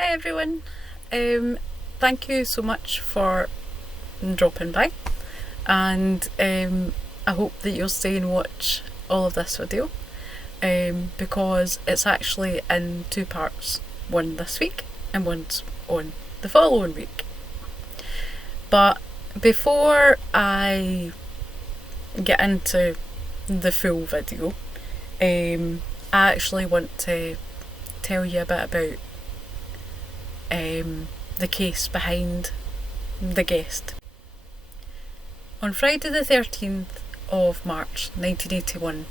Hi everyone. Thank you so much for dropping by, and I hope that you'll stay and watch all of this video because it's actually in two parts, one this week and one's on the following week. But before I get into the full video, I actually want to tell you a bit about the case behind the guest. On Friday the 13th of March 1981,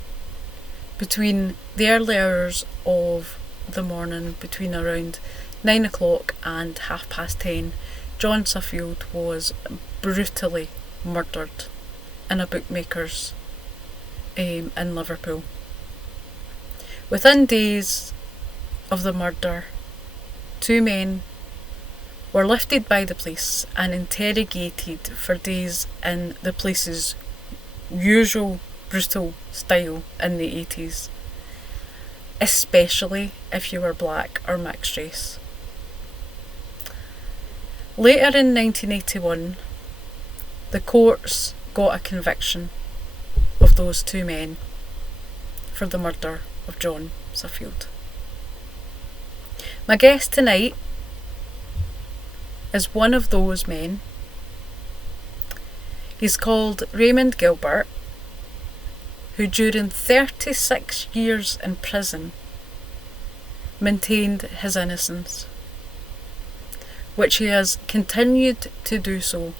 between the early hours of the morning, between around 9 o'clock and 10:30, John Suffield was brutally murdered in a bookmaker's in Liverpool. Within days of the murder, two men were lifted by the police and interrogated for days in the police's usual brutal style in the 80s, especially if you were black or mixed race. Later in 1981, the courts got a conviction of those two men for the murder of John Suffield. My guest tonight is one of those men. He's called Raymond Gilbert, who during 36 years in prison maintained his innocence, which he has continued to do so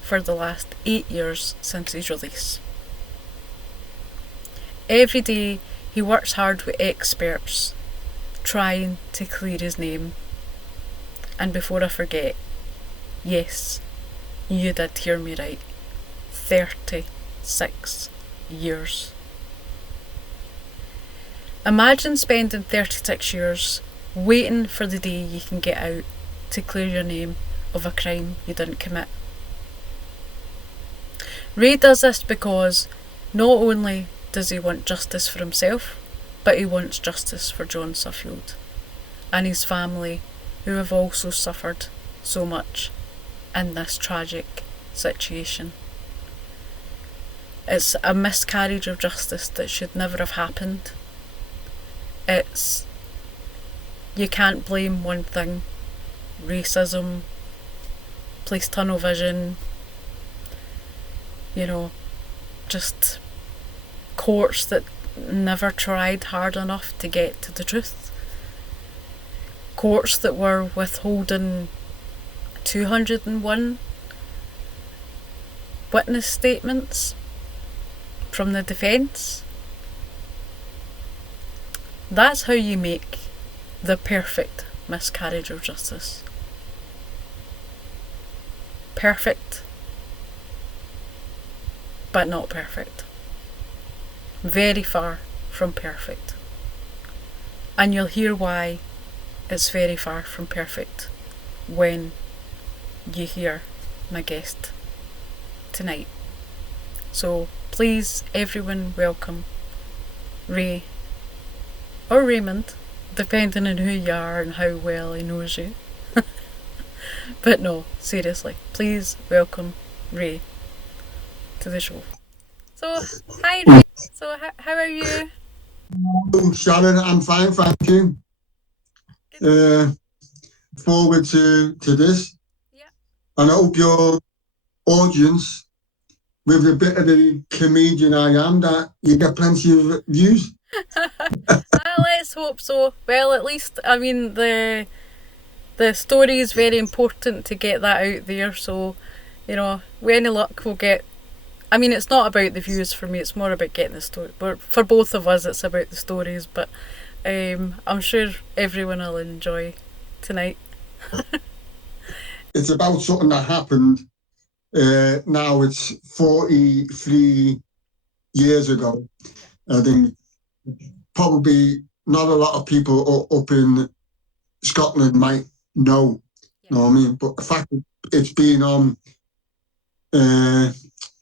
for the last 8 years since his release. Every day he works hard with experts trying to clear his name. And before I forget, yes, you did hear me right, 36 years. Imagine spending 36 years waiting for the day you can get out to clear your name of a crime you didn't commit. Ray does this because not only does he want justice for himself, but he wants justice for John Suffield and his family, who have also suffered so much in this tragic situation. It's a miscarriage of justice that should never have happened. You can't blame one thing, racism, police tunnel vision, just courts that never tried hard enough to get to the truth. Courts that were withholding 201 witness statements from the defence. That's how you make the perfect miscarriage of justice. Perfect, but not perfect. Very far from perfect. And you'll hear why it's very far from perfect when you hear my guest tonight. So please, everyone, welcome Ray, or Raymond, depending on who you are and how well he knows you. But no, seriously, please welcome Ray to the show. So, hi Ray. So, how are you? Oh, Sharon, I'm fine, thank you. Forward to this. Yeah. And I hope your audience, with a bit of the comedian I am, that you get plenty of views. Let's hope so. Well, at least, I mean, the story is very important to get that out there. So, with any luck, we'll get. I mean, it's not about the views for me. It's more about getting the story. But for both of us, it's about the stories. But I'm sure everyone will enjoy tonight. It's about something that happened. Now it's 43 years ago. I think probably not a lot of people up in Scotland might know. Yeah. You know what I mean? But the fact that it's been on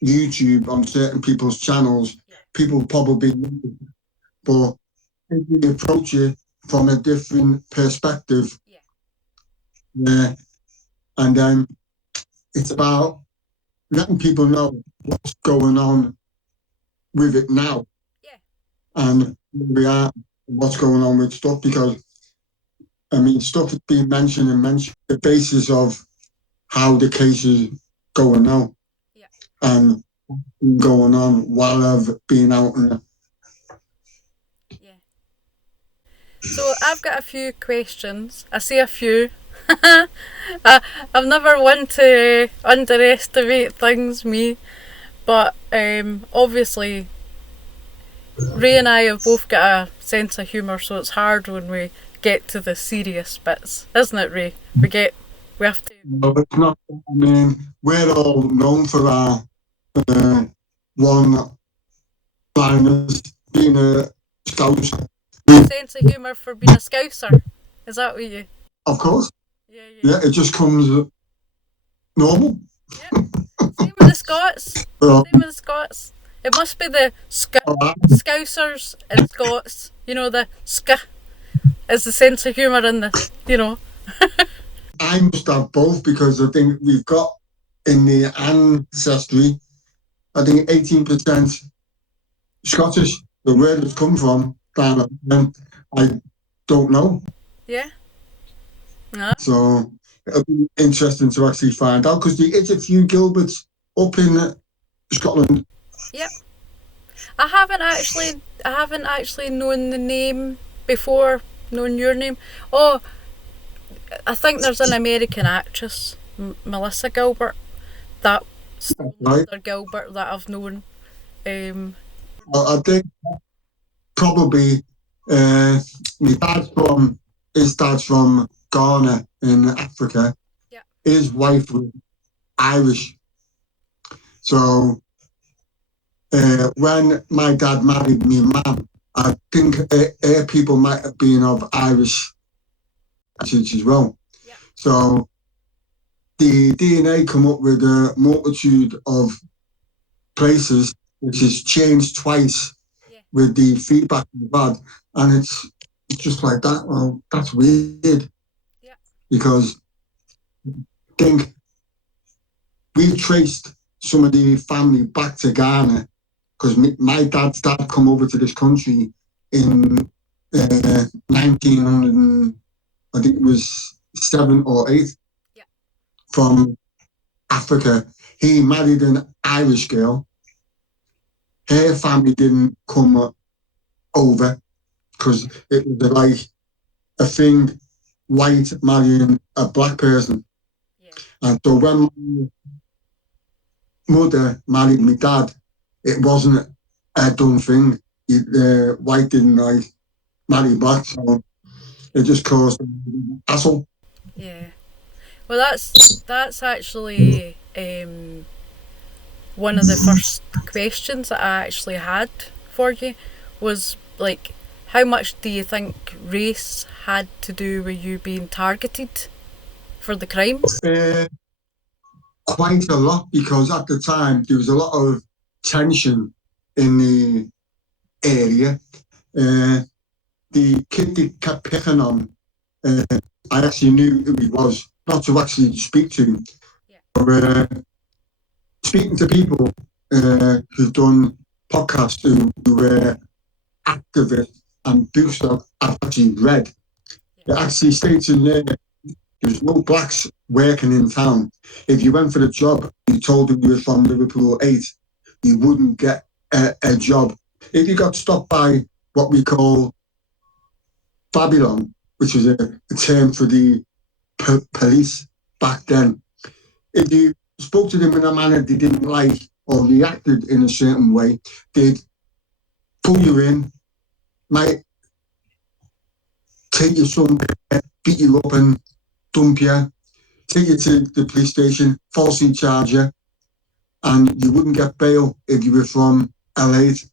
YouTube, on certain people's channels, Yeah. people probably know it. But if you approach it from a different perspective, Yeah. And then it's about letting people know what's going on with it now. Yeah. And where we are, what's going on with stuff, because I mean, stuff is being mentioned the basis of how the case is going now. Yeah. And going on while I've been out and Yeah. So I've got a few questions. I say a few. I'm never one to underestimate things, me. But obviously, Ray and I have both got a sense of humour, so it's hard when we get to the serious bits, isn't it, Ray? We have to. no, it's not. I mean, we're all known for our one liners being a scouser. Sense of humour for being a scouser. Is that what you? Of course. Yeah, Yeah, it just comes normal. Yeah. Same with the Scots. So, Same with the Scots. It must be the Scousers and Scots. You know, the ska is the sense of humour in the, you know. I must have both, because I think we've got in the ancestry, I think 18% Scottish. The where it's come from, I don't know. Yeah. So it'll be interesting to actually find out, because there is a few Gilberts up in Scotland. Yep. I haven't actually known the name before, known your name. Oh, I think there's an American actress, Melissa Gilbert, that's Right. another Gilbert that I've known. I think probably his dad's from Ghana in Africa. Yeah. His wife was Irish. So when my dad married me mum, I think her people might have been of Irish heritage as well. Yeah. So the DNA come up with a multitude of places, which has changed twice with the feedback we've had, and it's just like that. Well, that's weird. Yeah. Because I think we've traced some of the family back to Ghana, because my dad's dad come over to this country in 1900, I think it was 7 or 8, from Africa. He married an Irish girl. Her family didn't come over, because it was like a thing, white marrying a black person. Yeah. And so when my mother married my dad, it wasn't a done thing. White didn't like marry black, so it just caused a hassle. Yeah. Well, that's actually one of the first questions that I actually had for you was like, how much do you think race had to do with you being targeted for the crime? Quite a lot, because at the time there was a lot of tension in the area. The kid they kept picking on, I actually knew who he was, not to actually speak to him, but speaking to people who've done podcasts who were activists and books that I've actually read. It actually states in there there's no blacks working in town. If you went for the job, you told them you were from Liverpool 8, you wouldn't get a job. If you got stopped by what we call Babylon, which was a term for the police back then, if you spoke to them in a manner they didn't like or reacted in a certain way, they'd pull you in, might take you somewhere, beat you up and dump you, take you to the police station, falsely charge you, and you wouldn't get bail if you were from L8.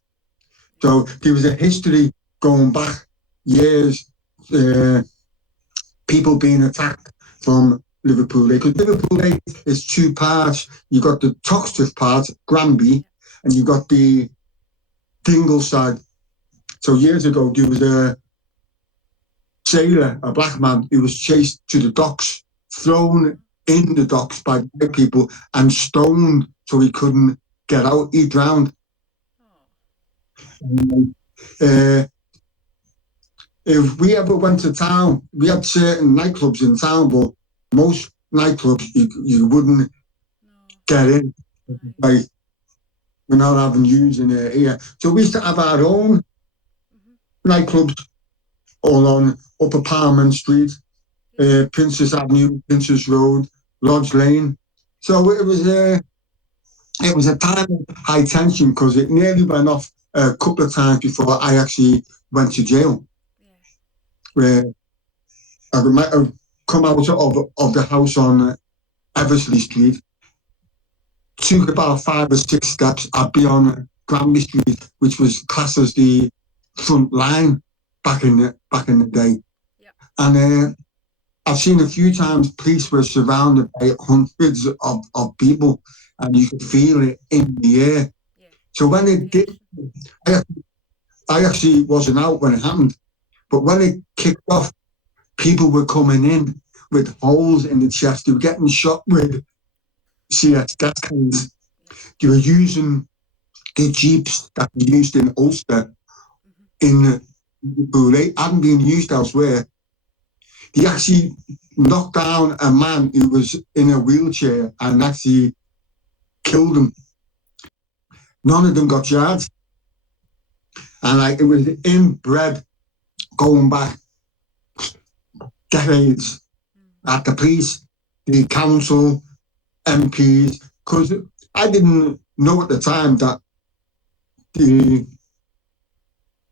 So there was a history going back years, people being attacked from Liverpool 8. Because Liverpool 8 is two parts. You got the Toxteth part, Granby, and you got the Dingle side. So years ago, there was a sailor, a black man, who was chased to the docks thrown in the docks by white people and stoned so he couldn't get out. He drowned. Uh, if we ever went to town, we had certain nightclubs in town, but most nightclubs you wouldn't get in. Like, we're not having using it here. So we used to have our own nightclubs all on Upper Parliament Street, Princess Avenue, Princess Road, Lodge Lane. So it was a time of high tension because it nearly went off a couple of times before I actually went to jail. Where I might have come out of the house on Eversley Street, took about 5 or 6 steps, I'd be on Granby Street, which was classed as the front line back in the day. And I've seen a few times police were surrounded by hundreds of people, and you could feel it in the air. So when it did, I actually wasn't out when it happened, but when it kicked off, people were coming in with holes in the chest. They were getting shot with CS gas cans. They were using the jeeps that were used in Ulster in they hadn't been used elsewhere. He actually knocked down a man who was in a wheelchair and actually killed him. None of them got charged. And it was inbred going back decades at the police, the council, MPs, because I didn't know at the time that the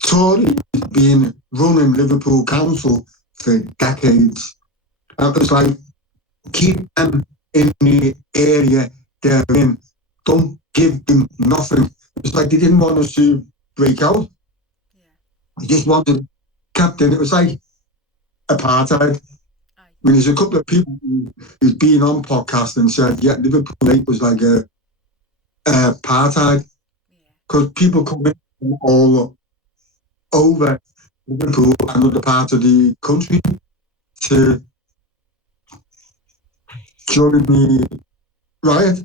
Tories been running Liverpool Council for decades. And it was like, keep them in the area they're in. Don't give them nothing. It's like they didn't want us to break out. They just wanted kept in. It was like apartheid. I mean, there's a couple of people who've been on podcast and said, yeah, Liverpool 8 was like a apartheid. Because people come in from all over Liverpool and other parts of the country to join the riot.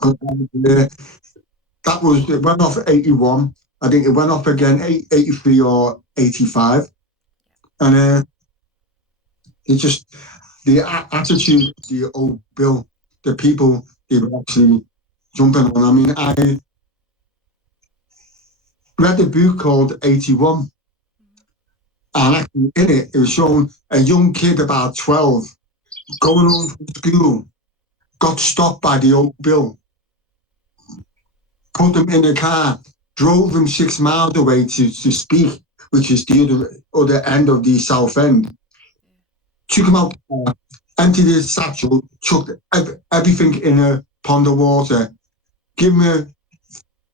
That was, it went off at 81. I think it went off again 83 or 85. And it just, the attitude, the old Bill, the people, they were actually jumping on. I mean, I read a book called 81. And actually in it, it was showing a young kid about 12 going home from school, got stopped by the old Bill, put him in a car, drove him 6 miles away to speak, which is the other end of the South End. Took him out, emptied his satchel, chucked everything in a pond of water, give him a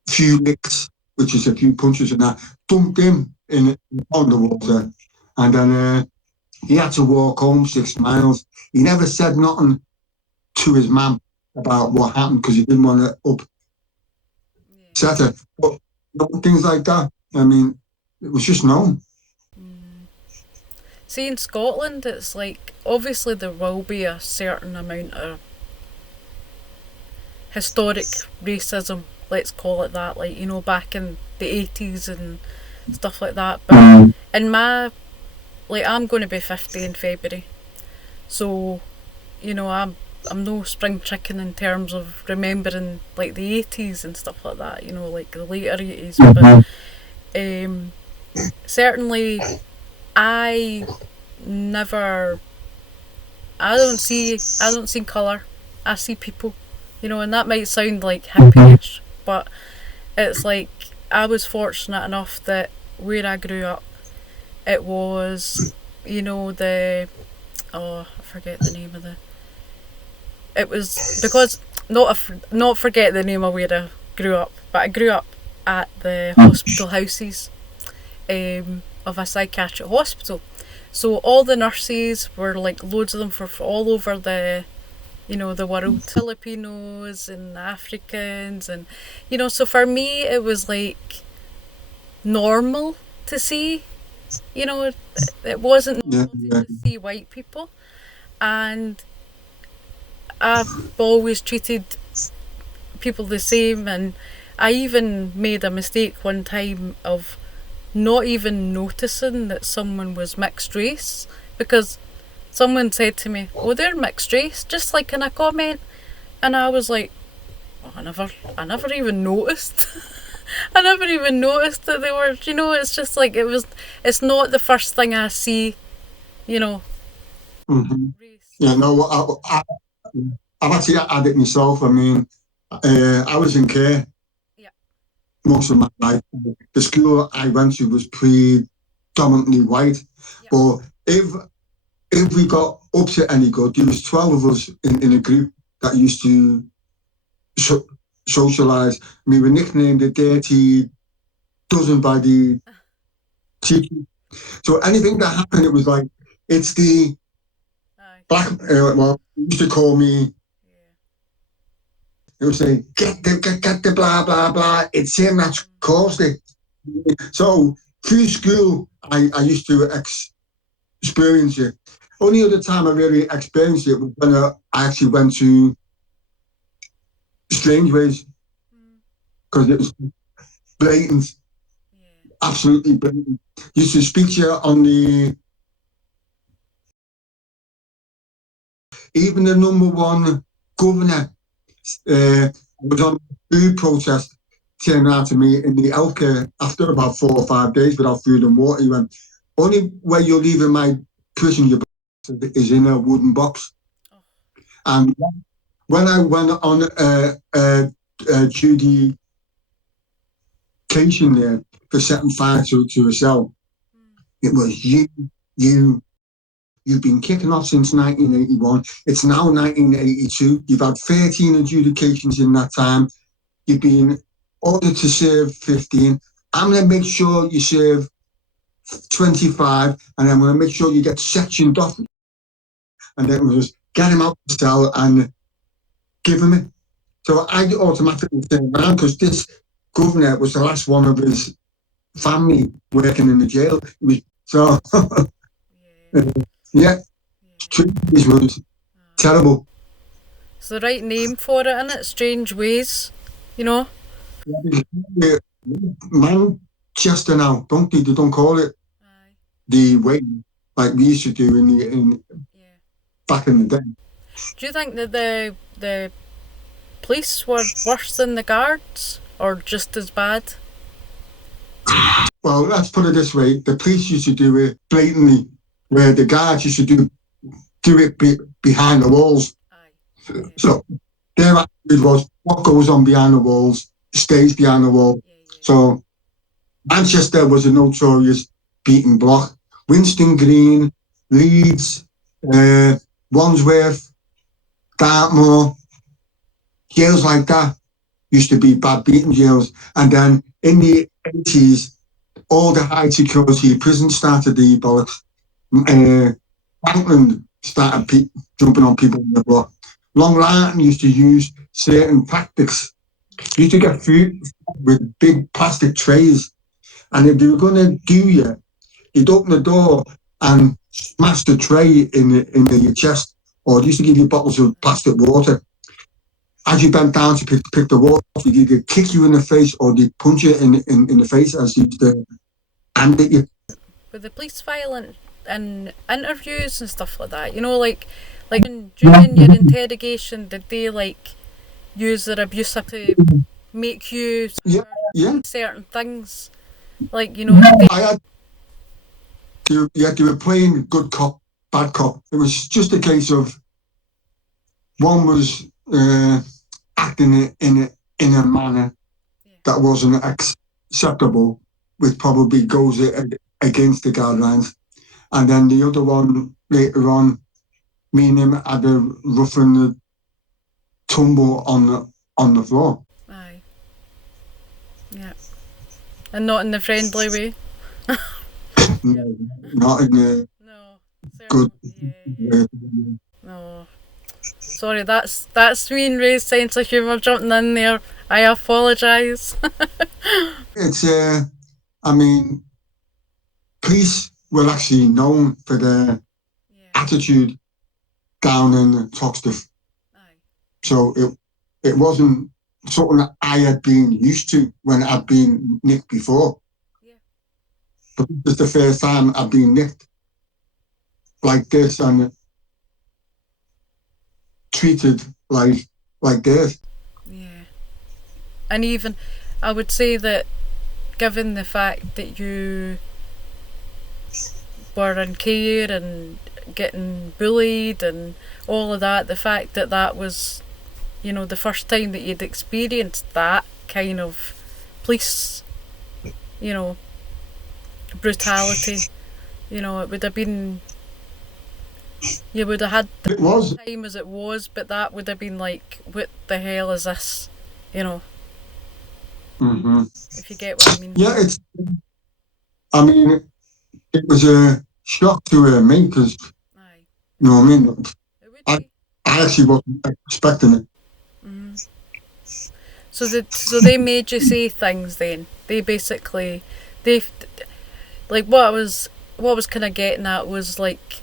few licks, which is a few punches and that, dumped him in a pond of water, and then he had to walk home 6 miles. He never said nothing to his mum about what happened because he didn't want to upset her. But things like that, I mean, it was just known. See, in Scotland, it's like, obviously there will be a certain amount of historic racism, let's call it that, like, you know, back in the 80s and stuff like that. But in my, like, I'm going to be 50 in February. So, you know, I'm no spring chicken in terms of remembering, like, the 80s and stuff like that, you know, like the later 80s. But certainly I don't see colour. I see people, you know, and that might sound like hippie-ish, but it's like, I was fortunate enough that where I grew up, it was, you know, I forget the name of it was, because, not forget the name of where I grew up, but I grew up at the hospital houses of a psychiatric hospital. So all the nurses were, like, loads of them for all over the, you know, the world, Filipinos and Africans, and, you know, so for me it was like normal to see, you know, it wasn't normal to see white people. and I've always treated people the same, and I even made a mistake one time of not even noticing that someone was mixed race, because someone said to me, "Oh, they're mixed race," just like in a comment, and I was like, oh, I never even noticed. I never even noticed that they were. You know, it's just like It's not the first thing I see. You know. Mm-hmm. Race. Yeah, no, I've actually had it myself. I mean, I was in care Yeah. most of my life. The school I went to was predominantly white, Yeah. but if we got up to any good, there was 12 of us in a group that used to so, socialise. We were nicknamed the Dirty Dozen by the teacher. So anything that happened, it was like, it's the Aye. black, well, they used to call me, Yeah. they would say, get the blah, blah, blah. It's him that's caused it. So through school, I used to experience it. Only other time I really experienced it was when I actually went to Strange Ways, because it was blatant, Yeah. absolutely blatant. Used to speak to you on even the number one governor was on a food protest, turned out to me in the healthcare after about 4 or 5 days without food and water. He went, only way you're leaving my prison your is in a wooden box. Oh. And when I went on adjudication there for setting fire to a cell, it was you've been kicking off since 1981. It's now 1982. You've had 13 adjudications in that time. You've been ordered to serve 15. I'm going to make sure you serve 25, and I'm going to make sure you get sectioned off. And then we just get him out of the cell and give him it. So I automatically turned around, because this governor was the last one of his family working in the jail. So, Yeah. yeah, Yeah. this was terrible. It's the right name for it, isn't it? Strange Ways. You know. Manchester now, don't they? They don't call it Aye. the way like we used to do in Yeah. back in the day. Do you think that the police were worse than the guards, or just as bad? Well, let's put it this way: the police used to do it blatantly, where the guards used to do it behind the walls. Aye. Yeah. So their attitude was, what goes on behind the walls stays behind the wall. Yeah. Yeah. So Manchester was a notorious beaten block. Winston Green, Leeds, Wandsworth, Dartmoor, jails like that used to be bad beating jails. And then in the 80s, all the high security prisons started the bollocks. Frankland started jumping on people in the block. Long Lartin used to use certain tactics. You used to get food with big plastic trays, and if they were going to do you, you'd open the door and smash the tray in your chest, or they used to give you bottles of plastic water. As you bent down to pick the water, they either kick you in the face or they punch you in the face as you hand at you. With the police violent and interviews and stuff like that, you know, like during your interrogation, did they like use their abuse to make you Yeah. certain things? Like, you know, they, I had they were playing good cop, bad cop. It was just a case of one was acting in a manner yeah. that wasn't acceptable, which probably goes against the guidelines. And then the other one later on, me and him had a rough and a tumble on the floor. Aye. Yeah. And not in the friendly way. No, not in a No. good Yeah. way. No. Sorry, that's me and Ray's sense of humour jumping in there. I apologise. It's I mean, police were actually known for their Yeah. attitude down in Toxteth. So it wasn't something that I had been used to when I'd been nicked before. Yeah. But this is the first time I've been nicked like this and treated like this. Yeah. And even, I would say that given the fact that you were in care and getting bullied and all of that, the fact that that was, you know, the first time that you'd experienced that kind of police, you know, brutality, you know, it would have been, you would have had the time as it was, but that would have been like, what the hell is this, you know? Mm-hmm. If you get what I mean. Yeah, it was a shock to me because, you know what I mean? I actually wasn't expecting it. Mm-hmm. So they made you say things then. They basically, like what I was kind of getting at was like,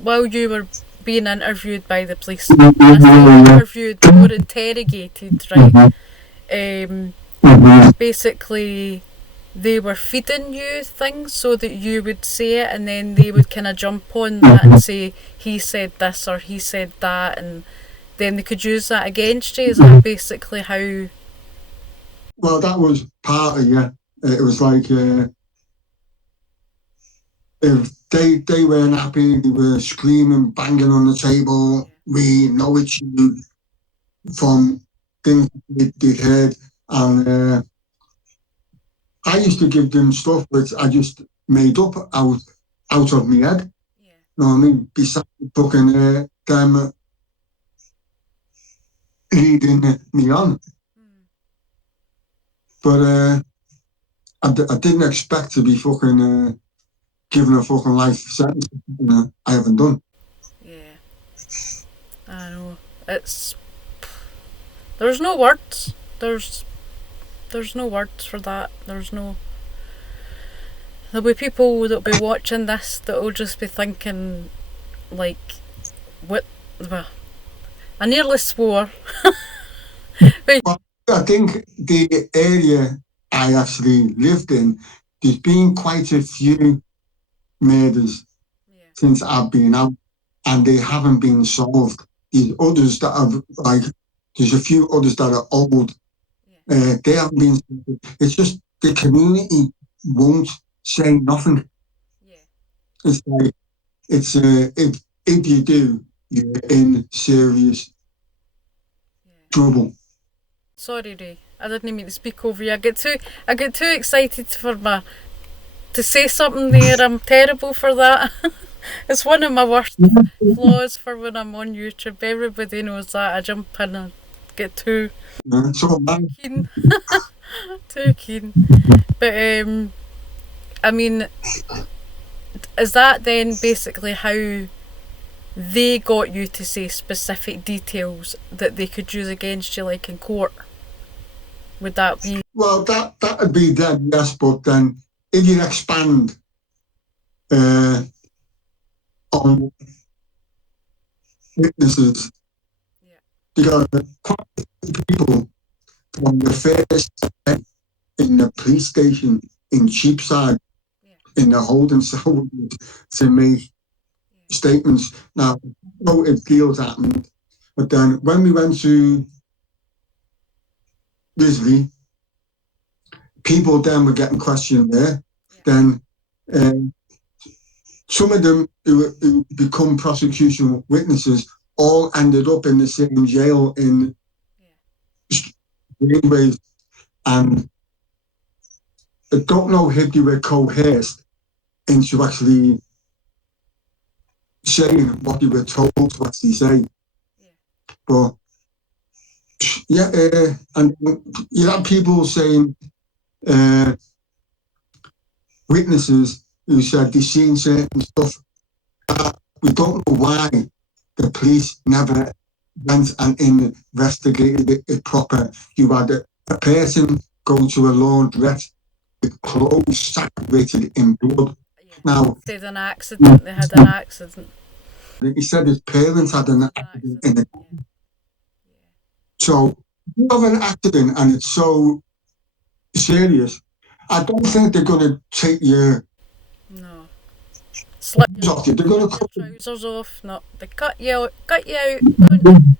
while you were being interviewed by the police, interviewed or interrogated, right? Basically, they were feeding you things so that you would say it, and then they would kind of jump on that and say, he said this or he said that, and then they could use that against you. Is that basically how? Well, that was part of it. It was like if they weren't happy, they were screaming, banging on the table. We know it's you from things they'd heard, and I used to give them stuff which I just made up out of my head. Yeah. You know what I mean? Besides fucking them leading me on. But I didn't expect to be fucking given a fucking life sentence. I haven't done. Yeah, I know. It's, there's no words. There's no words for that. There'll be people that'll be watching this that'll just be thinking, like, what? Well, I nearly swore. Well, I think the area I actually lived in, there's been quite a few murders since I've been out, and they haven't been solved. There's others that have, like, there's a few others that are old. They haven't been solved. It's just the community won't say nothing. It's like, it's if you do, you're in serious trouble. Sorry, Ray. I didn't mean to speak over you. I get too excited to say something there. I'm terrible for that. It's one of my worst flaws for when I'm on YouTube. Everybody knows that. I jump in and get too keen. Too keen. But I mean, is that then basically how they got you to say specific details that they could use against you, like in court? Would that be? Well, that would be then, yes, but then if you expand on witnesses, because quite a few people from the first day in the police station in Cheapside, in the holding cell, to make statements. Now, I don't know if deals happened, but then when we went to Risley, people then were getting questioned there. Then some of them who become prosecution witnesses all ended up in the same jail in ways, and I don't know if they were coerced into actually saying what they were told to actually say. But yeah, and you have people saying, witnesses who said they've seen certain stuff. We don't know why the police never went and investigated it proper. You had a person go to a laundrette with clothes saturated in blood. Now, they had an accident. He said his parents had an accident in it. So if you have an accident and it's so serious, I don't think they're going to take your No. Slip clothes off you. They're going to your cut trousers off. No, they cut you out. Cut you out. Don't you?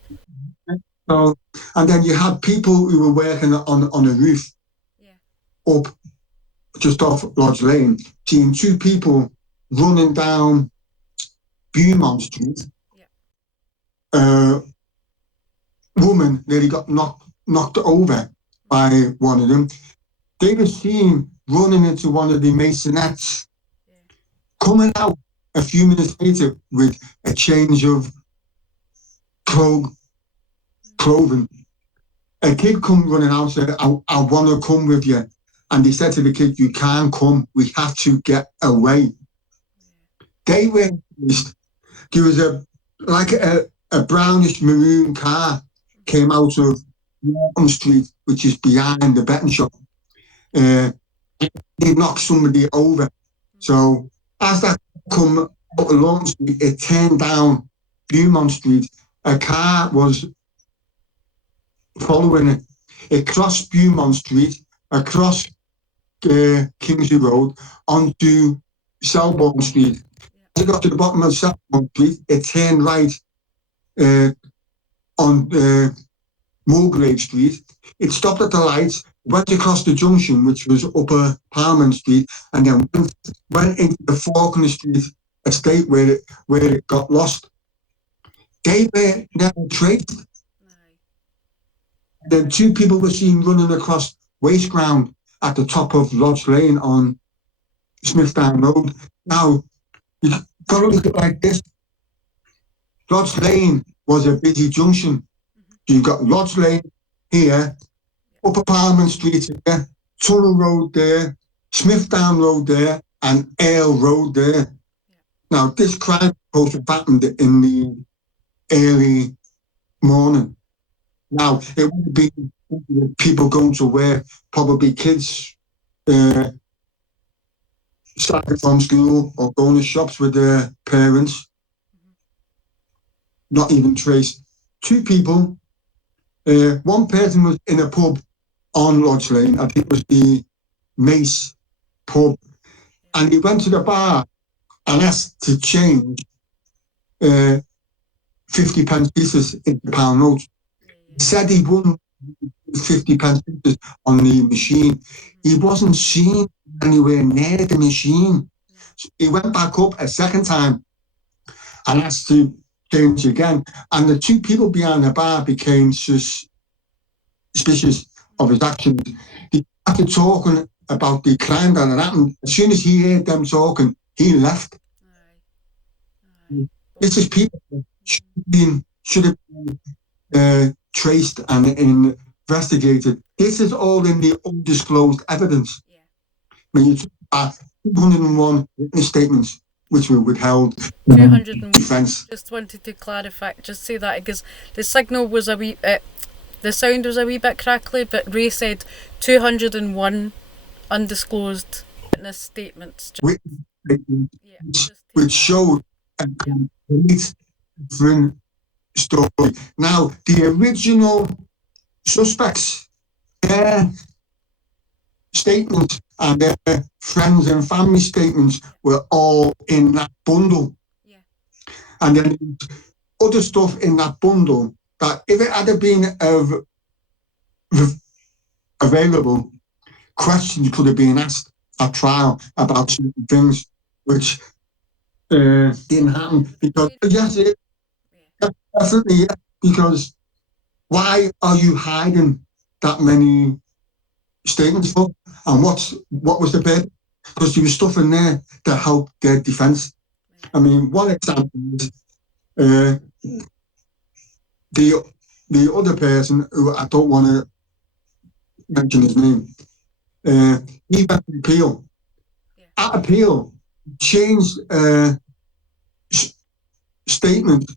so, and then you had people who were working on a roof Yeah. up just off Lodge Lane, seeing two people running down Beaumont Street. Yeah. Woman nearly got knocked over by one of them. They were seen running into one of the masonettes, coming out a few minutes later with a change of clothing. A kid come running out and said, I want to come with you. And they said to the kid, you can't come. We have to get away. They were, there was a brownish maroon car came out of Waltham Street, which is behind the betting shop. They knocked somebody over. So as that come out of Lawton Street, it turned down Beaumont Street. A car was following it. It crossed Beaumont Street, across Kingsley Road, onto Selborne Street. As it got to the bottom of Selborne Street, it turned right on Mulgrave Street. It stopped at the lights, went across the junction, which was Upper Parliament Street, and then went into the Faulkner Street estate where it got lost. They were never traced. Then two people were seen running across waste ground at the top of Lodge Lane on Smithdown Road. Now, you've got to look at it like this. Lodge Lane was a busy junction. You've got Lodge Lane here, Upper Parliament Street here, Tunnel Road there, Smithdown Road there, and Ale Road there. Now, this crime supposed to have happened in the early morning. Now, it would be people going to work, probably kids starting from school or going to shops with their parents. Not even traced. Two people. One person was in a pub on Lodge Lane. I think it was the Mace pub. And he went to the bar and asked to change 50 pence pieces into pound notes. He said he won 50 pence pieces on the machine. He wasn't seen anywhere near the machine. So he went back up a second time and asked to change again. And the two people behind the bar became suspicious of his actions. He started talking about the crime that had happened. As soon as he heard them talking, he left. This is people that should have been traced and investigated. This is all in the undisclosed evidence. When you talk about 201 witness statements, which were withheld. 201. Defense. Just wanted to clarify, just say that because the signal was a wee, the sound was a wee bit crackly, but Ray said 201 undisclosed witness statements. Which showed a complete different story. Now, the original suspects, their statements and their friends and family statements were all in that bundle. And then other stuff in that bundle that if it had been available, questions could have been asked at trial about certain things, which didn't happen. Because, yes, definitely, yeah, because why are you hiding that many statements for? And what was the bit? Because there was stuff in there that helped their defence. I mean, one example is the other person, who I don't want to mention his name, he went to appeal. At appeal, changed statement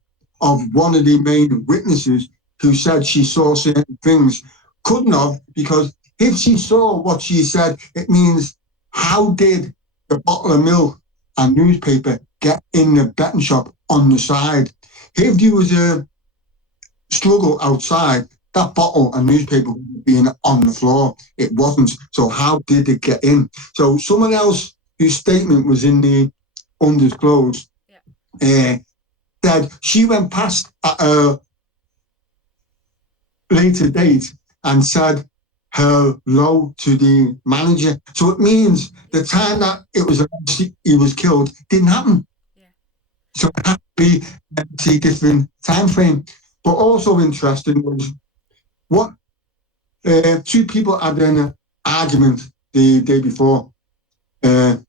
of one of the main witnesses who said she saw certain things. Couldn't have, because if she saw what she said, it means how did the bottle of milk and newspaper get in the betting shop on the side. If there was a struggle outside, that bottle and newspaper being on the floor. It wasn't. So how did it get in? So someone else whose statement was in the undisclosed said she went past at a later date and said hello to the manager. So it means the time that he was killed didn't happen. Yeah. So it had to be a different time frame. But also interesting was what two people had an argument the day before. But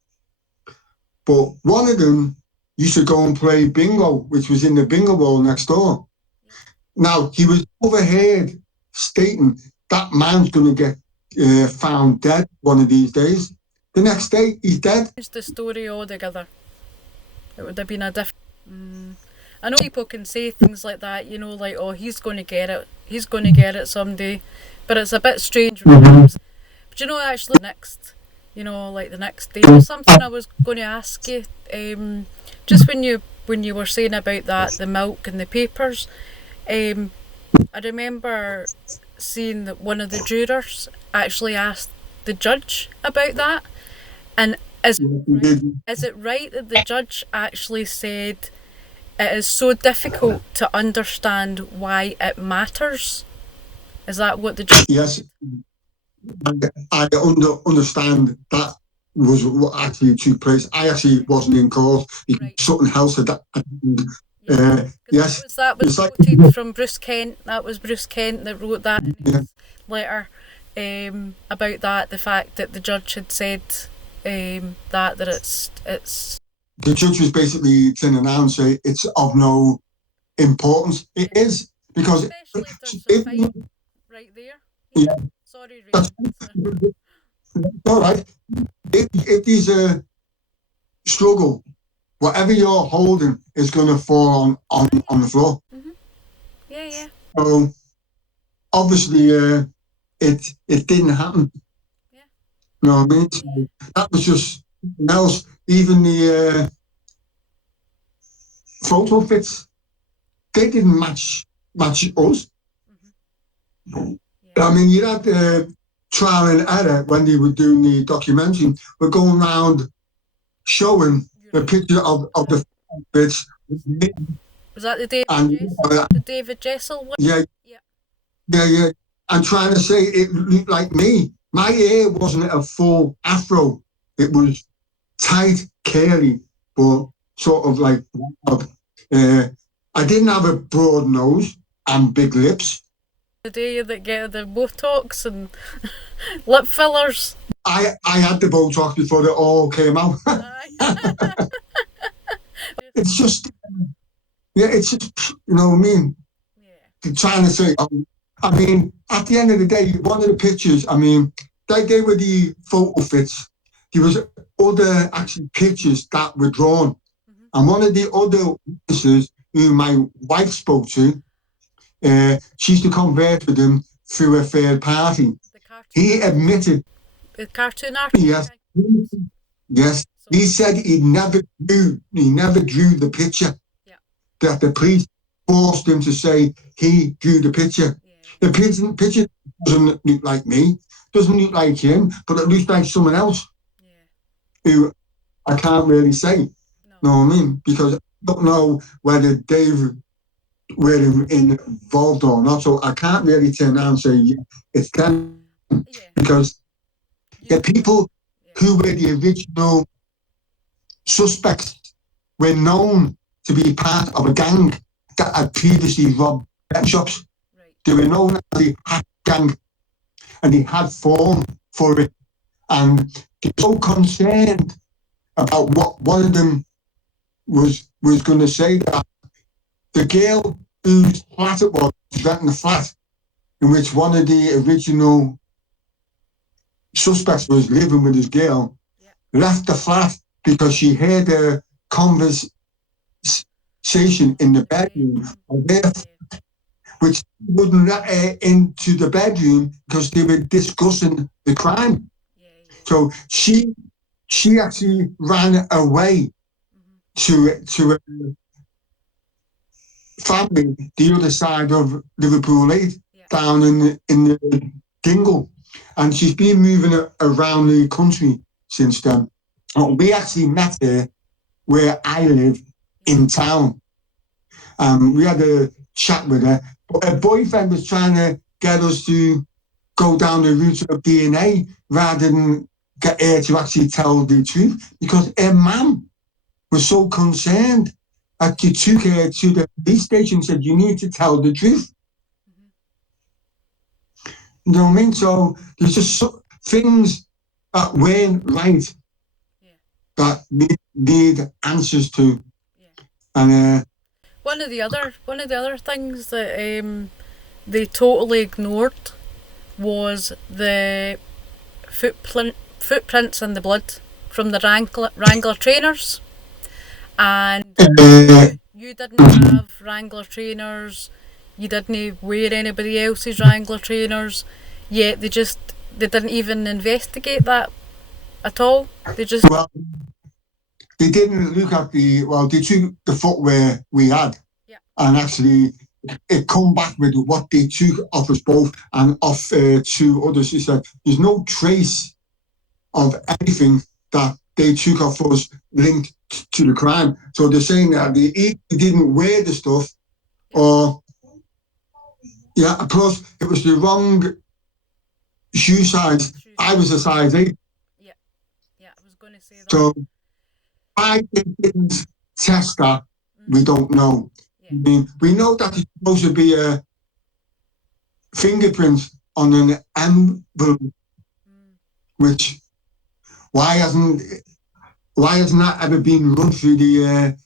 one of them used to go and play bingo, which was in the bingo hall next door. Now, he was overheard stating that man's going to get found dead one of these days. The next day, he's dead. It's the story altogether. It would have been a different... I know people can say things like that, you know, like, oh, he's going to get it. He's going to get it someday. But it's a bit strange. But you know, actually, the next day or something I was going to ask you, just when you were saying about that, the milk and the papers, I remember seeing that one of the jurors actually asked the judge about that. And is it right that the judge actually said it is so difficult to understand why it matters? Is that what the judge Yes. I understand that was what actually took place. I actually wasn't in court. Something else had yes. That was quoted from Bruce Kent. That was Bruce Kent that wrote that in his letter about that. The fact that the judge had said that it's. The judge was basically turning around and say it's of no importance. It is because especially if there's a fight right there. Yeah. Sorry, Ray. All right. If there's a struggle, whatever you're holding is going to fall on the floor. Mm-hmm. Yeah. So obviously, it didn't happen. Yeah. You know what I mean? So that was just something else. Even the photo fits, they didn't match us. Mm-hmm. Yeah. I mean, you had trial and error when they were doing the documentary. We're going around showing the picture of the bits. Was that the David Jessel one? Yeah. And trying to say it looked like me. My hair wasn't a full afro. It was tight, curly, but sort of like. I didn't have a broad nose and big lips. The day that get the Botox and lip fillers. I had the Botox before it all came out. It's just, you know what I mean? Yeah. Trying to say, I mean, at the end of the day, one of the pictures, I mean, they were the photo fits. There was other actually pictures that were drawn. Mm-hmm. And one of the other witnesses who my wife spoke to, she used to converse with him through a third party. He admitted. The cartoon artist? Yes. Yes. So he said he never drew the picture. Yeah. That the police forced him to say he drew the picture. Yeah. The picture doesn't look like me, doesn't look like him, but it looks like someone else. Yeah. Who I can't really say. No. Know what I mean? Because I don't know whether Dave were involved or not, so I can't really turn around and say it's them. Yeah. Because the people who were the original suspects were known to be part of a gang that had previously robbed pet shops. Right. They were known as the Hat Gang, and they had form for it. And they were so concerned about what one of them was going to say, that the girl whose flat it was renting the flat in which one of the original suspects was living with his girl, left the flat because she heard a conversation in the bedroom of their flat, which wouldn't let her into the bedroom because they were discussing the crime. So she actually ran away to family the other side of Liverpool 8, down in the Dingle. And she's been moving around the country since then. We actually met her where I live in town. We had a chat with her, but her boyfriend was trying to get us to go down the route of DNA rather than get her to actually tell the truth, because her mum was so concerned that she took her to the police station and said, you need to tell the truth. You know what I mean? So there's just things that weren't right that need answers to. And one of the other things that they totally ignored was the footprints in the blood from the Wrangler trainers, and you didn't have Wrangler trainers, you didn't wear anybody else's Wrangler trainers, yet they didn't even investigate that at all. They didn't look at they took the footwear we had, and actually it come back with what they took off us both and off two others. He said there's no trace of anything that they took off us linked to the crime. So they're saying that they either didn't wear the stuff, or plus it was the wrong shoe size. I was a size 8. Yeah, I was going to say that. So why they didn't test that, we don't know. I mean, we know that there's supposed to be a fingerprint on an envelope, which why hasn't that ever been run through the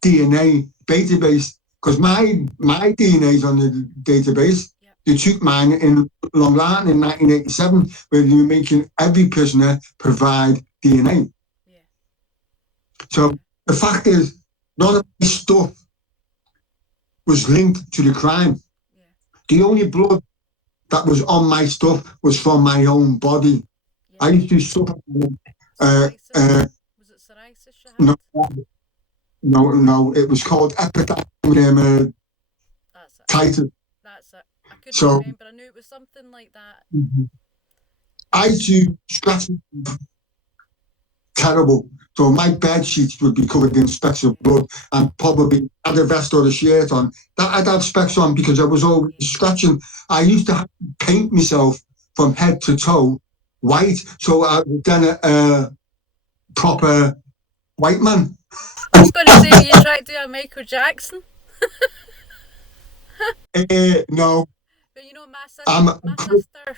DNA database? Because my DNA is on the database. They took mine in Long Island in 1987, where they were making every prisoner provide DNA. So the fact is, none of this stuff was linked to the crime. The only blood that was on my stuff was from my own body. I used to suffer. Was it psoriasis you had? No, it was called epidermolysis. That's it. I couldn't remember. I knew it was something like that. I used to scratch terrible. So my bed sheets would be covered in specks of blood, and probably had a vest or a shirt on. I'd have specks on because I was always scratching. I used to have to paint myself from head to toe white, so I was then a proper white man. I was going to say, you tried to do a Michael Jackson? No. But you know, my sister...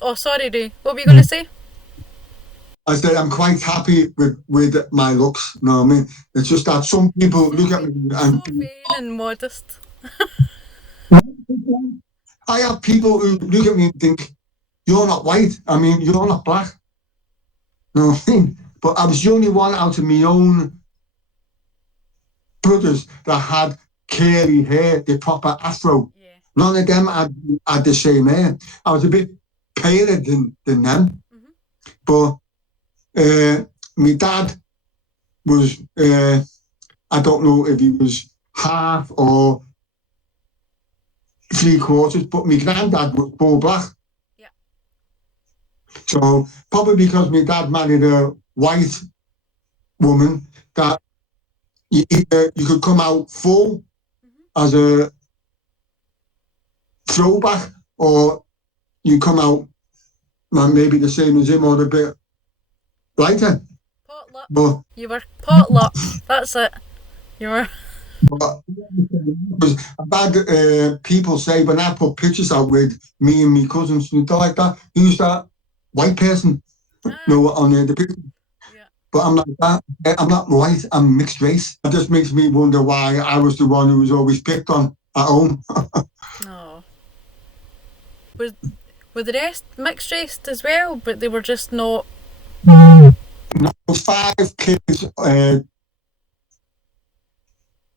Oh, sorry, Ray. What were you going to say? I said I'm quite happy with my looks. You know what I mean? It's just that some people look at me and... So vain and modest. I have people who look at me and think, you're not white. I mean, you're not black. You know what I mean? But I was the only one out of my own brothers that had curly hair, the proper afro. None of them had the same hair. I was a bit paler than them. But my dad was, I don't know if he was half or 3/4, but my granddad was full black. So probably because my dad married a white woman, that you could come out full as a throwback, or you come out maybe the same as him or a bit lighter. Potluck. But you were potluck. That's it. You were. I've had people say, when I put pictures out with me and my cousins and stuff like that, who's that white person? No, on the picture. But I'm not that. I'm not white. I'm mixed race. It just makes me wonder why I was the one who was always picked on at home. No. Were the rest mixed race as well, but they were just not? No, 5 kids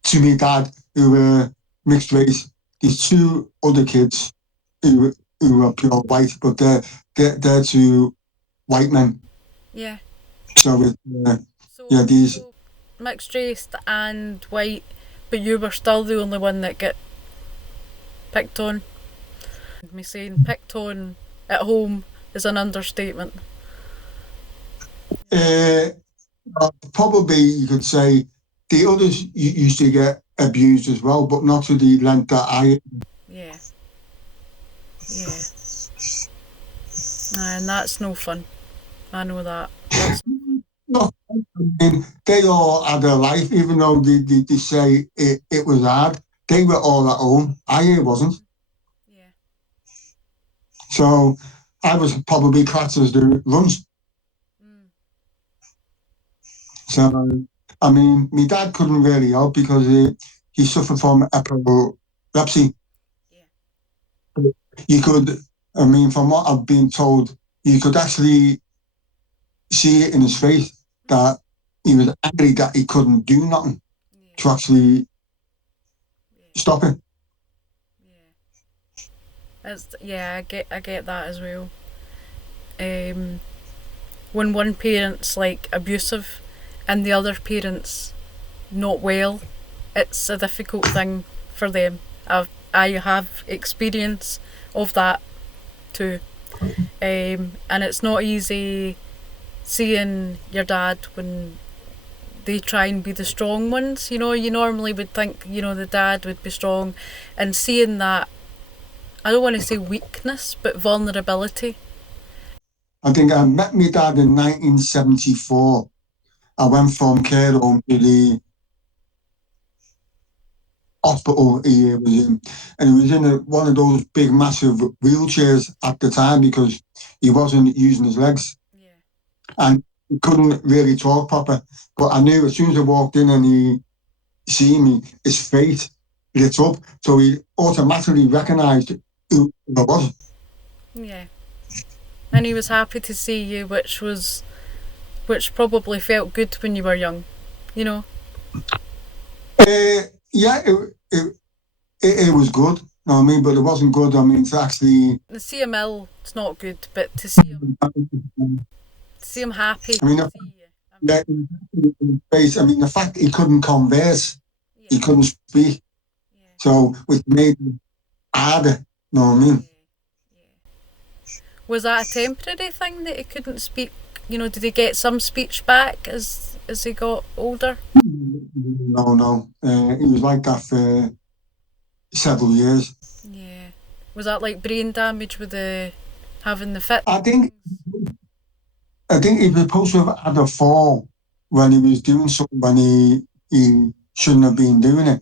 to me dad who were mixed race. These 2 other kids who were pure white, but they're 2 white men. Yeah. So these mixed race and white. But you were still the only one that got picked on. Me saying picked on at home is an understatement. Probably you could say the others used to get abused as well, but not to the length that I. Yeah. Yeah. And that's no fun. I know that. That's No, I mean, they all had a life, even though they say it was hard. They were all at home. I wasn't. yeah. So I was probably classed as the runs. Mm. So, I mean, my dad couldn't really help because he suffered from epilepsy. Yeah. You could, I mean, from what I've been told, you could actually see it in his face that he was angry that he couldn't do nothing Yeah. to actually Yeah. stop it. Yeah. I get that as well. When one parent's like abusive and the other parent's not well, it's a difficult thing for them. I have experience of that too. And it's not easy seeing your dad when they try and be the strong ones. You know, you normally would think, you know, the dad would be strong, and seeing that, I don't want to say weakness, but vulnerability. I think I met my dad in 1974. I went from care home to the hospital he was in, and he was in one of those big, massive wheelchairs at the time because he wasn't using his legs. Yeah. And he couldn't really talk proper. But I knew as soon as I walked in and he see me, his face lit up, so he automatically recognised who I was. Yeah. And he was happy to see you, which probably felt good when you were young, you know. Yeah, it was good. You know what I mean? But it wasn't good. I mean, to actually. To see him ill, it's not good, but to see him happy. I mean, To see you. yeah, face. I mean, the fact that he couldn't converse, Yeah. he couldn't speak, Yeah. so which made it harder. You know what I mean? Yeah. Was that a temporary thing that he couldn't speak? You know, did he get some speech back as he got older? No. He was like that for several years. Yeah. Was that like brain damage with the having the fit? I think he was supposed to have had a fall when he was doing something when he shouldn't have been doing it.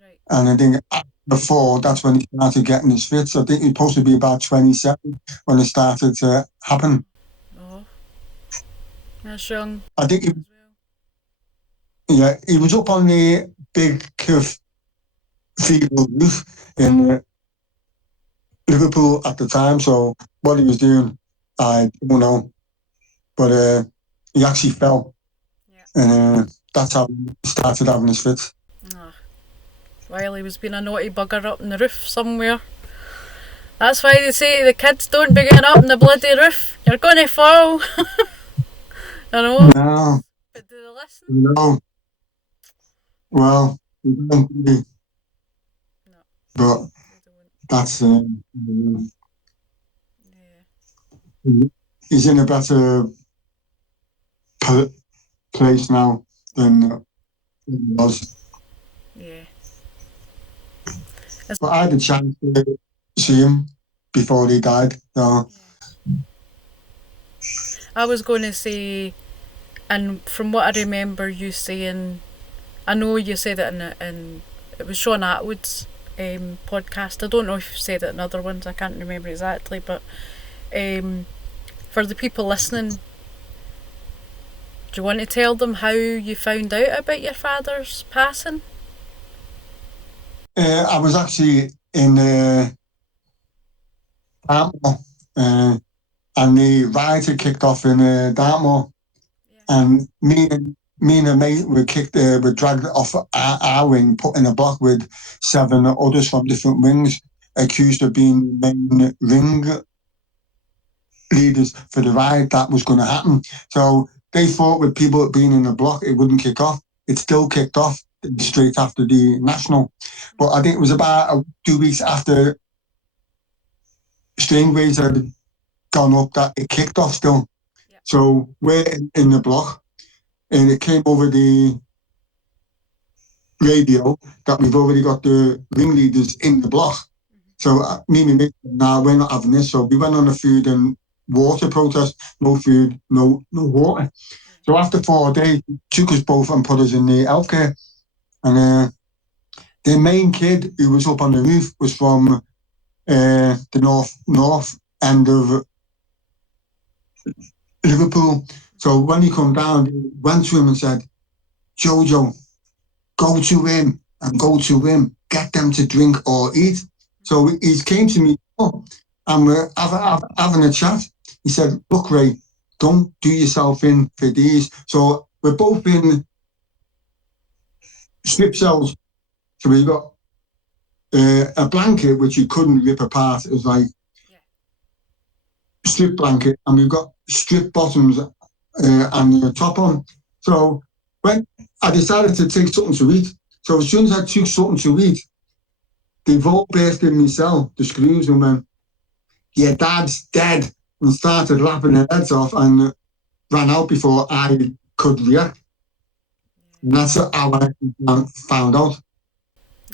Right. And I think after the fall, that's when he started getting his fits. I think he was supposed to be about 27 when it started to happen. Oh, that's young. I think As well. he was up on the big cathedral roof in Liverpool at the time. So what he was doing, I don't know. But he actually fell. Yeah. And that's how he started having his fits. Ah. While he was being a naughty bugger up on the roof somewhere. That's why they say the kids don't be getting up on the bloody roof. You're going to fall. I know. No. But do they listen? No. Well, we don't really. No. But They don't. that's Yeah. he's in a better place now than he was. Yeah. But I had a chance to see him before he died. So I was going to say, and from what I remember you saying, I know you said it in it was Sean Atwood's podcast. I don't know if you said it in other ones. I can't remember exactly, but for the people listening, do you want to tell them how you found out about your father's passing? I was actually in Dartmoor, and the riots had kicked off in Dartmoor, and me and a mate were dragged off our wing, put in a block with 7 others from different wings, accused of being main ring leaders for the riot that was going to happen. So they thought with people being in the block, it wouldn't kick off. It still kicked off. straight after the national. But I think it was about 2 weeks after Strangeways had gone up that it kicked off still. Yep. So we're in the block, and it came over the radio that we've already got the ringleaders in the block. So me and my mate, nah, we're not having this. So we went on a food and water protest. No food, no water. So after 4 days, took us both and put us in the healthcare. And the main kid who was up on the roof was from the north end of Liverpool. So when he come down, he went to him and said, Jojo, go to him and go to him. Get them to drink or eat. So he came to me and we're having a chat. He said, look, Ray, don't do yourself in for these. So we're both in strip cells. So we got a blanket which you couldn't rip apart. It was like strip blanket, and we've got strip bottoms and the top on. So when I decided to take something to eat, so as soon as I took something to eat, they've all burst in my cell, the screws, and went, your dad's dead, and started laughing their heads off and ran out before I could react. And that's how I found out.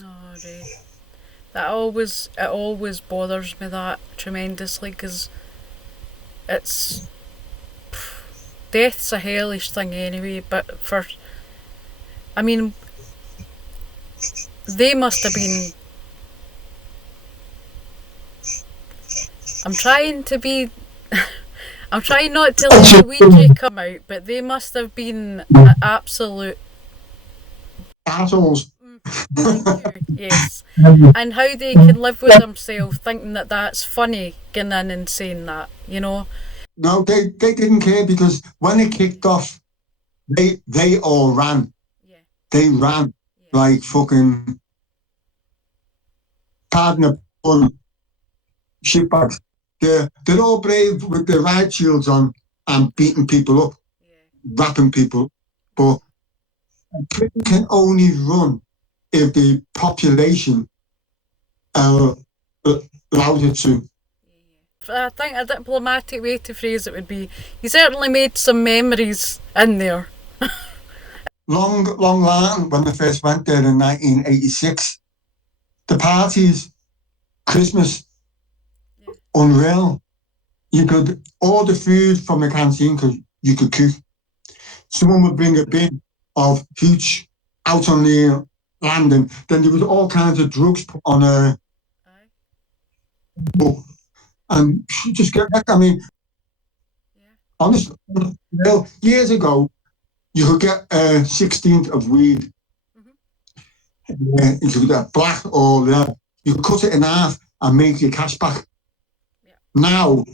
Oh, right. It always bothers me that tremendously, because it's death's a hellish thing anyway. But I mean, they must have been. I'm trying not to let the Ouija come out, but they must have been absolute assholes. Yes. And how they can live with themselves thinking that that's funny, going in and saying that, you know? No, they didn't care, because when it kicked off, they all ran. Yeah. They ran like fucking, pardon the pun, shitbags. They're all brave with their riot shields on and beating people up, rapping people. But Britain can only run if the population allows it to. I think a diplomatic way to phrase it would be, you certainly made some memories in there. Long Lartin, when I first went there in 1986, the parties, Christmas, unreal. You could order food from the canteen because you could cook. Someone would bring a bin of hooch out on the landing. Then there was all kinds of drugs put on a book. And you just get back. I mean, honestly, years ago, you could get a 16th of weed. You could get black or red. You could cut it in half and make your cash back. Now,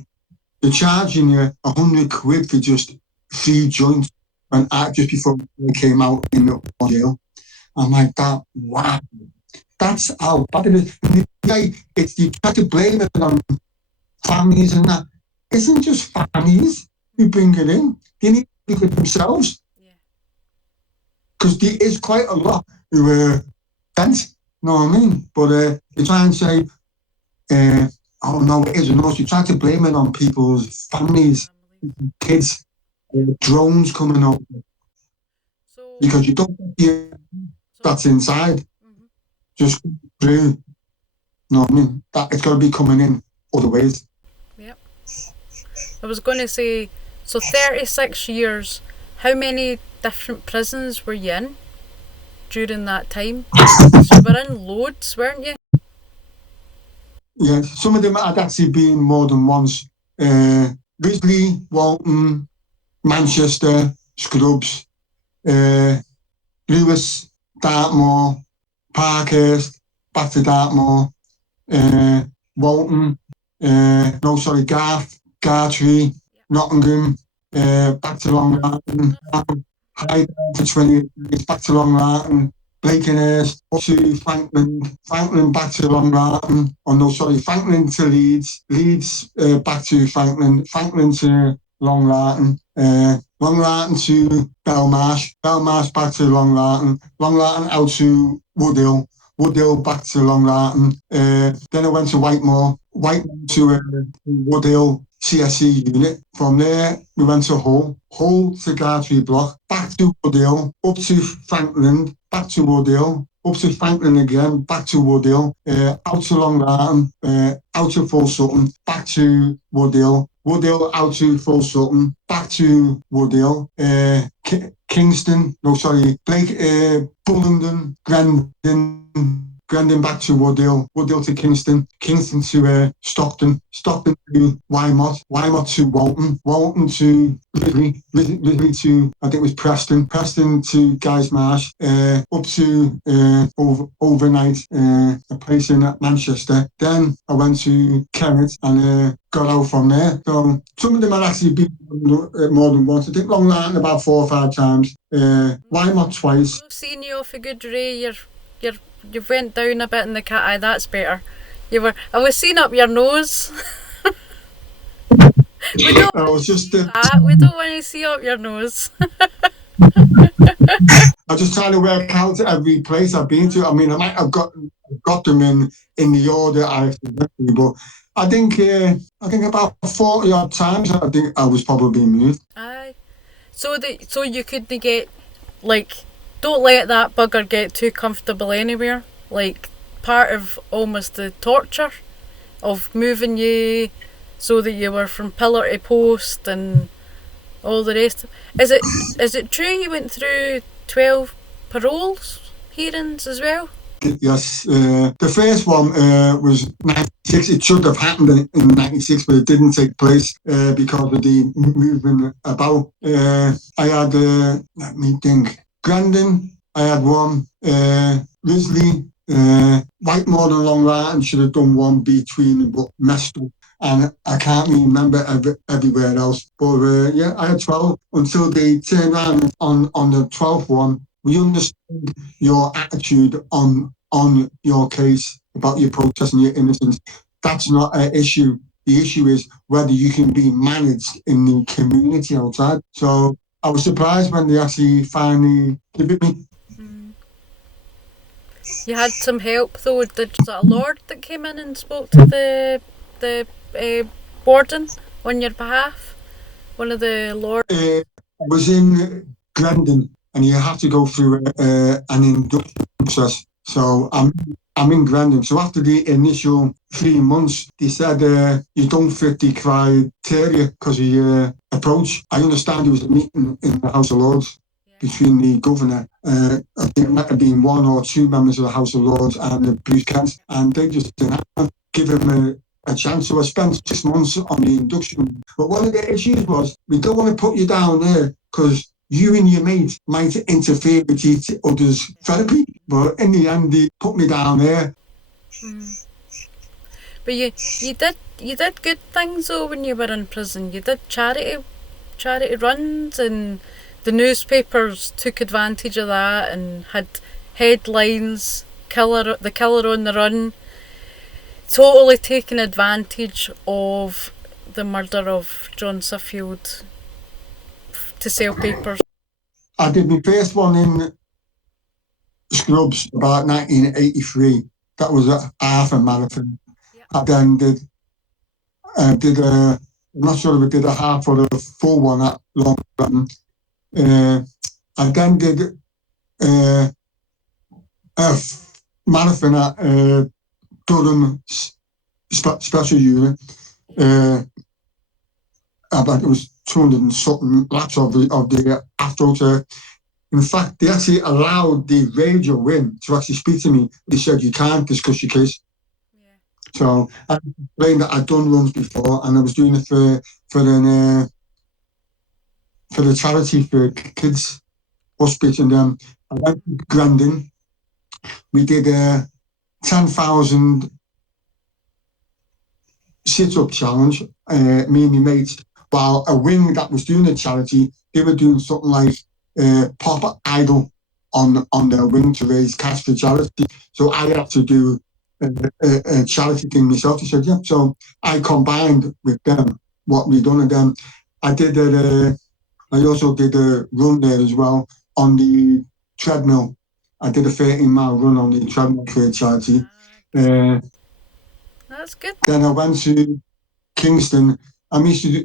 they're charging you 100 quid for just 3 joints when just before I came out in the jail. I'm like, that, wow. That's how bad it is. You try to blame it on families and that. It isn't just families who bring it in. They need to look at themselves. Because there is quite a lot who are dense, you know what I mean? But you try and say, oh no, it isn't us. You try to blame it on people's families, kids, drones coming up. Because you don't hear that's inside. Just through, you know what I mean? That it's got to be coming in other ways. Yep. I was going to say, so 36 years, how many different prisons were you in during that time? So you were in loads, weren't you? Yeah, some of them had actually been more than once. Risley, Walton, Manchester, Scrubs, Lewis, Dartmoor, Parkhurst, back to Dartmoor, Walton, Gartree, Nottingham, back to Long Lartin, Hyde for 20 years, back to Long Lartin, Blakenhurst to Franklin back to Long Lartin, Franklin to Leeds, back to Franklin to Long Lartin, Long Lartin to Belmarsh, Belmarsh back to Long Lartin, Long Lartin out to Woodhill, Woodhill back to Long Lartin. Then I went to Whitemore, Whitemore to Woodhill CSE unit. From there, we went to Hull, Hull to Gartree Block, back to Woodhill, up to Franklin, back to Woodhill, up to Franklin again, back to Woodhill, out to Long Lartin, out to Full Sutton, back to Woodhill, Woodhill out to Full Sutton, back to Woodhill, Kingston, no sorry, Blake, Bullingdon, Grandin back to Woodhill, Woodhill to Kingston, Kingston to Stockton, Stockton to Wymont, Wymont to Walton, Walton to Ridley, Ridley to, I think it was Preston, Preston to Guys Marsh, up to overnight, a place in Manchester. Then I went to Kennet and got out from there. So some of them had actually been more than once. I think Long Lartin about 4 or 5 times, Wymont twice. I've seen you off a good ray. You've went down a bit in the cat eye. That's better. I was seeing up your nose. We don't I was just we don't want to see up your nose. I'm just trying to work out every place I've been to. I mean, I might have got them in the order I expected, but I think about 40 odd times I think I was probably moved. Aye. So you couldn't get, like, don't let that bugger get too comfortable anywhere. Like, part of almost the torture of moving you so that you were from pillar to post and all the rest. Is it true you went through 12 paroles hearings as well? Yes, the first one was 96. It should have happened in 96, but it didn't take place because of the movement about. I had, let me think, Grandin, I had one, Risley, Whitemore and Long Lartin should have done one between them, but messed up. And I can't really remember everywhere else. But yeah, I had 12 until they turned around on the 12th one. We understand your attitude on your case about your protest and your innocence. That's not an issue. The issue is whether you can be managed in the community outside. So I was surprised when they actually finally give it me. You had some help though. Was it a lord that came in and spoke to the warden on your behalf? One of the lords? I was in Grandin, and you have to go through an induction process. So I'm in Grandin. So after the initial 3 months, they said you don't fit the criteria because of your approach. I understand there was a meeting in the House of Lords between the governor. I think it might have been 1 or 2 members of the House of Lords and the Bruce Kent, and they just didn't give him a chance. So I spent 6 months on the induction. But one of the issues was, we don't want to put you down there because you and your mate might interfere with each other's therapy. But in the end, they put me down there. But you did good things though when you were in prison. You did charity runs, and the newspapers took advantage of that and had headlines, the killer on the run. Totally taking advantage of the murder of John Suffield to sell papers. I did my first one in Scrubs about 1983. That was a half a marathon. Yeah. I then did I'm not sure if I did a half or a full one at Long Lartin. I then did a marathon at Durham Special Unit. About it was 200 and something laps of the AstroTurf. In fact, they actually allowed the radio in to actually speak to me. They said, you can't discuss your case. Yeah. So I explained that I'd done runs before, and I was doing it for the charity for kids hospice. And I went to Grandin. We did 10,000 sit-up challenge, me and my mates, while a wing that was doing a charity, they were doing something like Pop Idol on their wing to raise cash for charity. So I had to do a charity thing myself. He said, yeah. So I combined with them what we'd done, and then I did I also did a run there as well on the treadmill. I did a 13-mile run on the treadmill for charity. That's good. Then I went to Kingston. I used to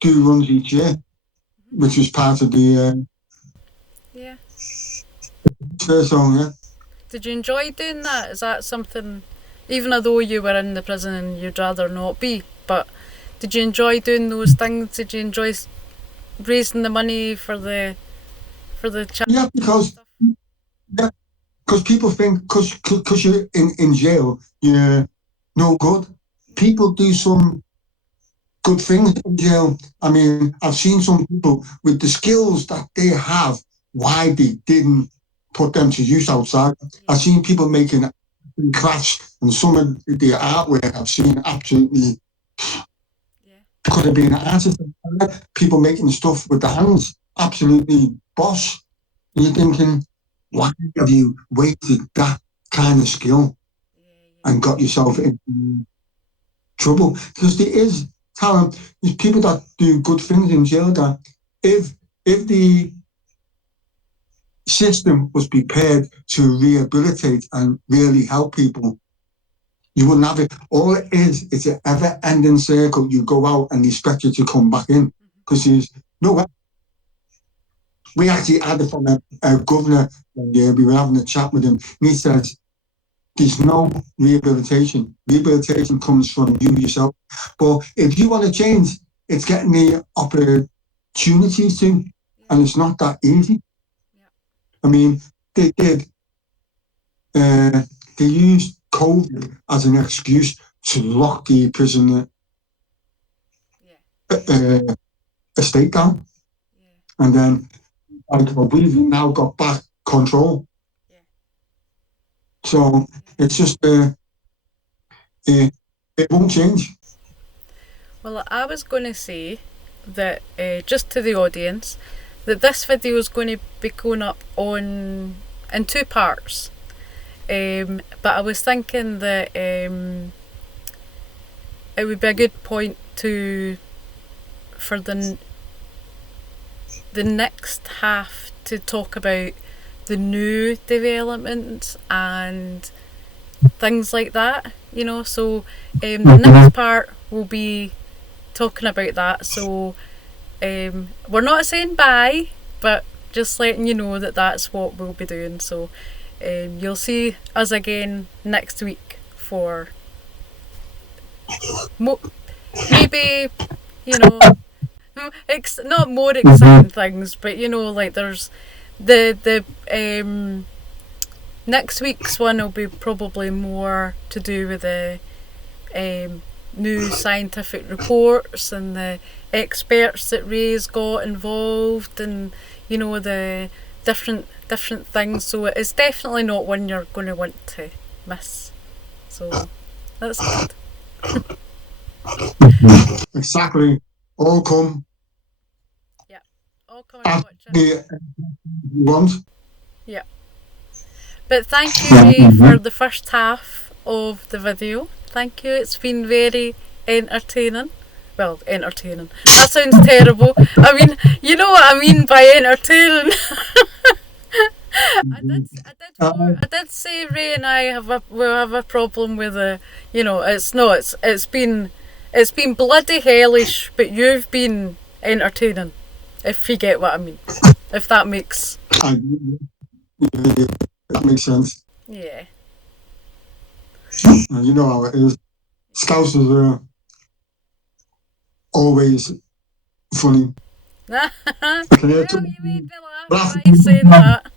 do runs each year, which was part of the Yeah. first song. Yeah. Did you enjoy doing that? Is that something, even though you were in the prison and you'd rather not be, but did you enjoy doing those things? Did you enjoy raising the money for the charity? Yeah, because people think because you're in jail, you're no good. People do some good things in jail. I mean, I've seen some people with the skills that they have, why they didn't put them to use outside. I've seen people making crafts, and some of the artwork I've seen absolutely could have been artists. People making stuff with their hands, absolutely boss. And you're thinking, why have you wasted that kind of skill and got yourself in trouble? Because there is talent. There's people that do good things in jail that if the system was prepared to rehabilitate and really help people, you wouldn't have it. All it is, it's an ever-ending circle. You go out and expect you to come back in because there's no way. We actually had it from a governor. Yeah, we were having a chat with him, and he says there's no rehabilitation. Rehabilitation comes from you yourself. But if you want to change, it's getting the opportunities to, and it's not that easy. I mean, they did. They used COVID as an excuse to lock the prison estate down, and then we've now got back control. So it's just it won't change. Well, I was going to say that just to the audience that this video is going to be going up in 2 parts. But I was thinking that it would be a good point for the next half to talk about the new developments and things like that, so the next part will be talking about that. So we're not saying bye, but just letting you know that that's what we'll be doing. So you'll see us again next week for maybe not more exciting things, but like there's the next week's one will be probably more to do with the new scientific reports and the experts that Ray's got involved, and the different things. So it's definitely not one you're going to want to miss. So that's good. Exactly. All come. Yeah. All come and watch it. You want. Yeah. But thank you, Ray, for the first half of the video. Thank you. It's been very entertaining. Well, entertaining. That sounds terrible. I mean, you know what I mean by entertaining. I did say Ray and I will have a problem with it's been bloody hellish, but you've been entertaining, if you get what I mean. If that makes that makes sense. Yeah. You know how it is. Scousers are always funny. Well, you made me laugh by saying that.